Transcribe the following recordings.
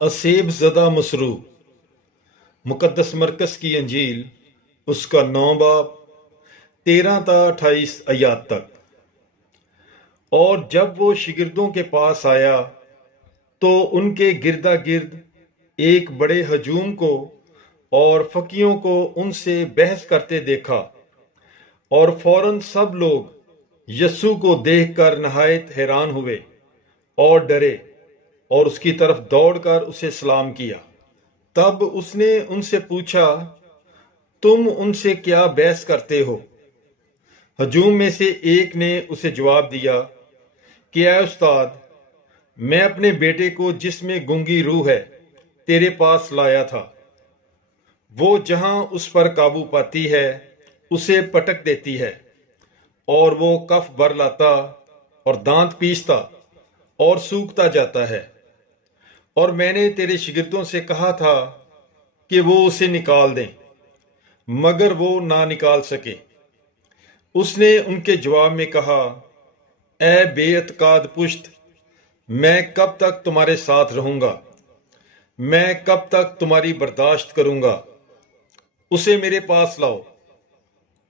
असेब ज़दा मसरू मुकद्दस मरकस की अंजील उसका 9 बाब 13 ता 28 आयात तक। और जब वो शिगिर्दों के पास आया तो उनके गिरदा गिर्द एक बड़े हजूम को और फकीयों को उनसे बहस करते देखा, और फौरन सब लोग यस्सु को देखकर नहायत हैरान हुए और डरे और उसकी तरफ दौड़कर उसे सलाम किया। तब उसने उनसे पूछा, तुम उनसे क्या बहस करते हो? हजूम में से एक ने उसे जवाब दिया कि ऐ उस्ताद, मैं अपने बेटे को जिसमें गूंगी रूह है तेरे पास लाया था। वो जहां उस पर काबू पाती है उसे पटक देती है, और वो कफ भर लाता और दांत पीसता और सूखता जाता है। और मैंने तेरे शिगिर्दों से कहा था कि वो उसे निकाल दें, मगर वो ना निकाल सके। उसने उनके जवाब में कहा, ऐ बेअतकाद पुश्त, मैं कब तक तुम्हारे साथ रहूंगा? मैं कब तक तुम्हारी बर्दाश्त करूंगा? उसे मेरे पास लाओ।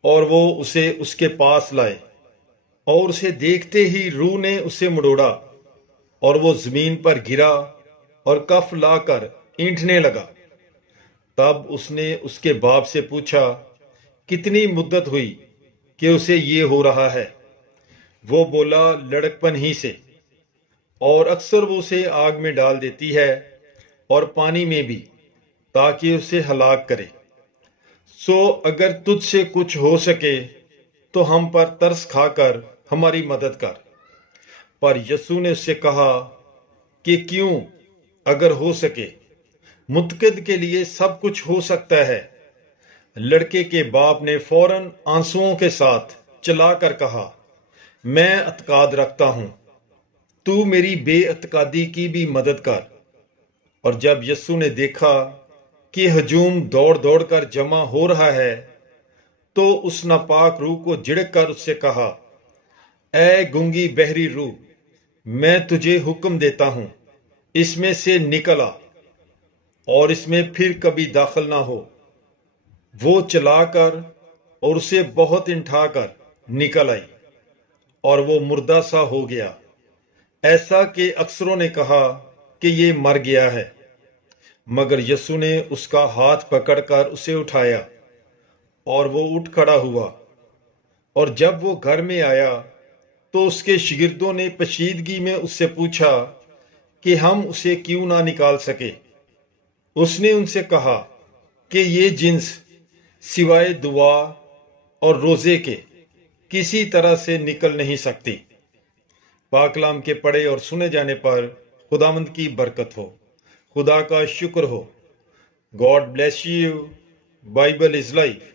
और वो उसे उसके पास लाए, और उसे देखते ही रूह ने उसे मुड़ोड़ा, और वो जमीन पर गिरा और कफ लाकर ईंठने लगा। तब उसने उसके बाप से पूछा, कितनी मुद्दत हुई कि उसे ये हो रहा है? वो बोला, लड़कपन ही से, और अक्सर वो उसे आग में डाल देती है और पानी में भी, ताकि उसे हलाक करे। सो अगर तुझसे कुछ हो सके तो हम पर तरस खाकर हमारी मदद कर। पर यस्सु ने उससे कहा कि क्यों, अगर हो सके, मुत्कद के लिए सब कुछ हो सकता है। लड़के के बाप ने फौरन आंसुओं के साथ चलाकर कहा, मैं अतकाद रखता हूं, तू मेरी बेअतकादी की भी मदद कर। और जब यस्सु ने देखा कि हजूम दौड़ दौड़ कर जमा हो रहा है, तो उस नापाक रूह को झिड़क कर उससे कहा, ऐ गूंगी बहरी रूह, मैं तुझे हुक्म देता हूं, इसमें से निकल आ और इसमें फिर कभी दाखिल ना हो। वो चलाकर और उसे बहुत इंठाकर निकल आई, और वो मुर्दा सा हो गया, ऐसा कि अक्सरों ने कहा कि ये मर गया है। मगर यस्सु ने उसका हाथ पकड़कर उसे उठाया, और वो उठ खड़ा हुआ। और जब वो घर में आया तो उसके शिगिर्दों ने पशीदगी में उससे पूछा कि हम उसे क्यों ना निकाल सके। उसने उनसे कहा कि ये जिन्स सिवाय दुआ और रोजे के किसी तरह से निकल नहीं सकती। पाकलाम के पढ़े और सुने जाने पर खुदावंद की बरकत हो, खुदा का शुक्र हो। God bless you. Bible is life.